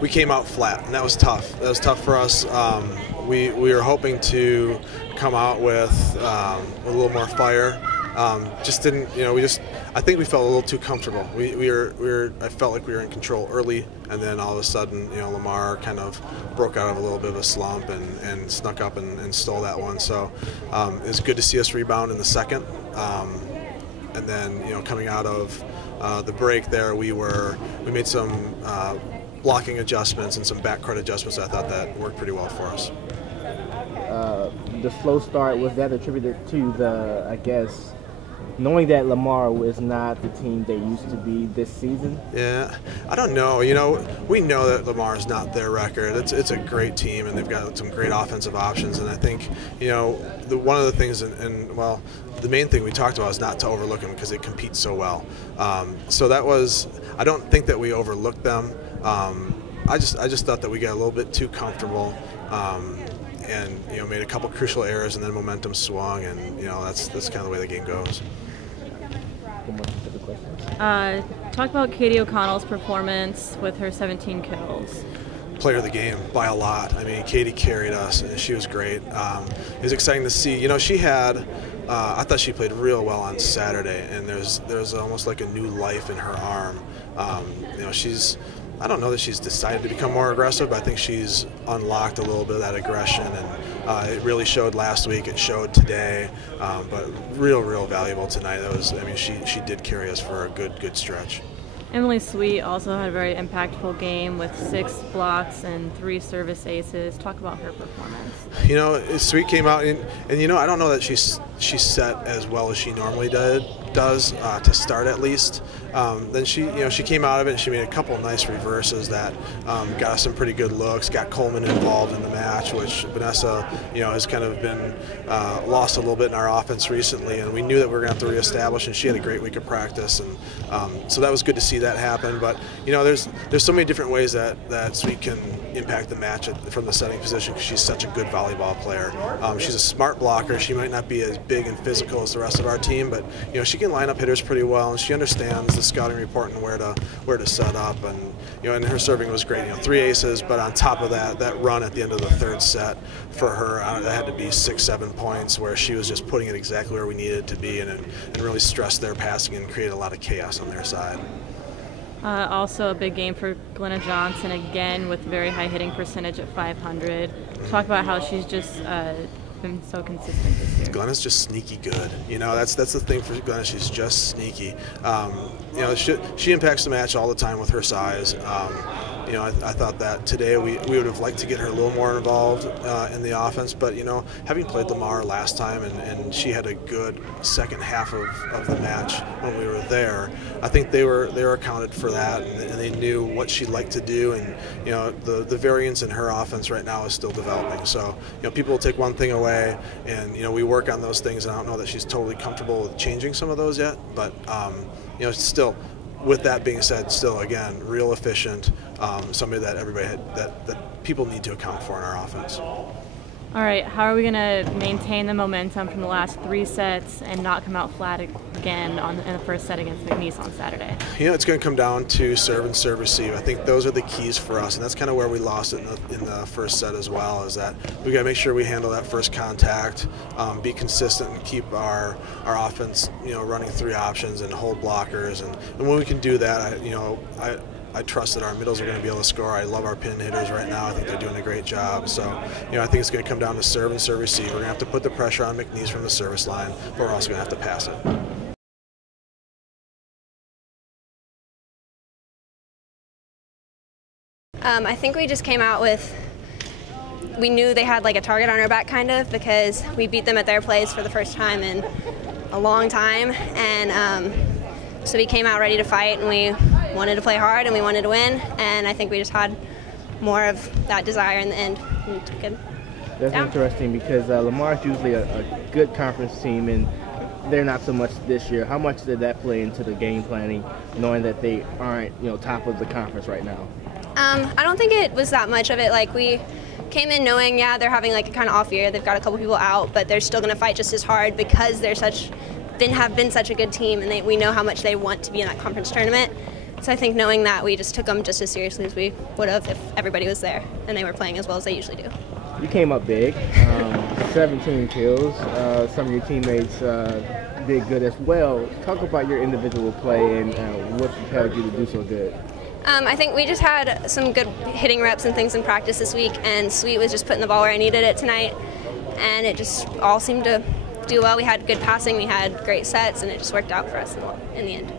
we came out flat, and that was tough. That was tough for us. We were hoping to come out with a little more fire. Just didn't, I think we felt a little too comfortable. I felt like we were in control early, and then all of a sudden, Lamar kind of broke out of a little bit of a slump and snuck up and stole that one. So it was good to see us rebound in the second. And then, coming out of the break there, we made some blocking adjustments and some backcourt adjustments. I thought that worked pretty well for us. The slow start, was that attributed to knowing that Lamar was not the team they used to be this season? Yeah, I don't know. We know that Lamar is not their record. It's a great team, and they've got some great offensive options. And I think, one of the things, the main thing we talked about is not to overlook them because they compete so well. So I don't think that we overlooked them. I just thought that we got a little bit too comfortable. And made a couple crucial errors, and then momentum swung, and that's kind of the way the game goes. Talk about Katie O'Connell's performance with her 17 kills. Player of the game by a lot. I mean, Katie carried us, and she was great. It was exciting to see. She had. I thought she played real well on Saturday, and there's almost like a new life in her arm. I don't know that she's decided to become more aggressive, but I think she's unlocked a little bit of that aggression, and it really showed last week. It showed today, but real valuable tonight. She did carry us for a good stretch. Emily Sweet also had a very impactful game with 6 blocks and 3 service aces. Talk about her performance. Sweet came out, and I don't know that she set as well as she normally does to start at least. Then she came out of it and she made a couple nice reverses that got us some pretty good looks, got Coleman involved in the match, which Vanessa has kind of been lost a little bit in our offense recently, and we knew that we were going to have to reestablish, and she had a great week of practice, and so that was good to see that happen. But there's so many different ways that Sweet can impact the match from the setting position because she's such a good volleyball player. She's a smart blocker. She might not be as big and physical as the rest of our team, but she can line up hitters pretty well, and she understands the scouting report and where to set up, and her serving was great. 3 aces, but on top of that run at the end of the third set for her, that had to be 6-7 points where she was just putting it exactly where we needed it to be, and really stressed their passing and created a lot of chaos on their side. Also a big game for Glenna Johnson, again with very high hitting percentage at 500. Talk about how she's just been so consistent this year. Glenna's just sneaky good. That's the thing for Glenna. She's just sneaky. She impacts the match all the time with her size. I thought that today we would have liked to get her a little more involved in the offense, but having played Lamar last time and she had a good second half of the match when we were there, I think they were accounted for that, and they knew what she liked to do, and the variance in her offense right now is still developing. So people will take one thing away, and we work on those things, and I don't know that she's totally comfortable with changing some of those yet, but still. With that being said, still, again, real efficient, somebody that that people need to account for in our offense. All right, how are we going to maintain the momentum from the last 3 sets and not come out flat again in the first set against McNeese on Saturday? It's going to come down to serve and serve receive. I think those are the keys for us, and that's kind of where we lost it in the first set as well, is that we got to make sure we handle that first contact, be consistent, and keep our offense running 3 options and hold blockers. And when we can do that, I trust that our middles are going to be able to score. I love our pin hitters right now. I think they're doing a great job. So, I think it's going to come down to serve and serve receive. We're going to have to put the pressure on McNeese from the service line, but we're also going to have to pass it. I think we just came out we knew they had like a target on our back kind of, because we beat them at their place for the first time in a long time, and so we came out ready to fight, and we wanted to play hard and we wanted to win, and I think we just had more of that desire in the end. That's interesting because Lamar is usually a good conference team, and they're not so much this year. How much did that play into the game planning, knowing that they aren't top of the conference right now? I don't think it was that much of it. Like, we came in knowing, they're having like a kind of off year. They've got a couple people out, but they're still going to fight just as hard because they're have been such a good team, and we know how much they want to be in that conference tournament. So I think knowing that, we just took them just as seriously as we would have if everybody was there and they were playing as well as they usually do. You came up big, 17 kills. Some of your teammates did good as well. Talk about your individual play and what propelled you to do so good. I think we just had some good hitting reps and things in practice this week, and Sweet was just putting the ball where I needed it tonight, and it just all seemed to do well. We had good passing, we had great sets, and it just worked out for us in the end.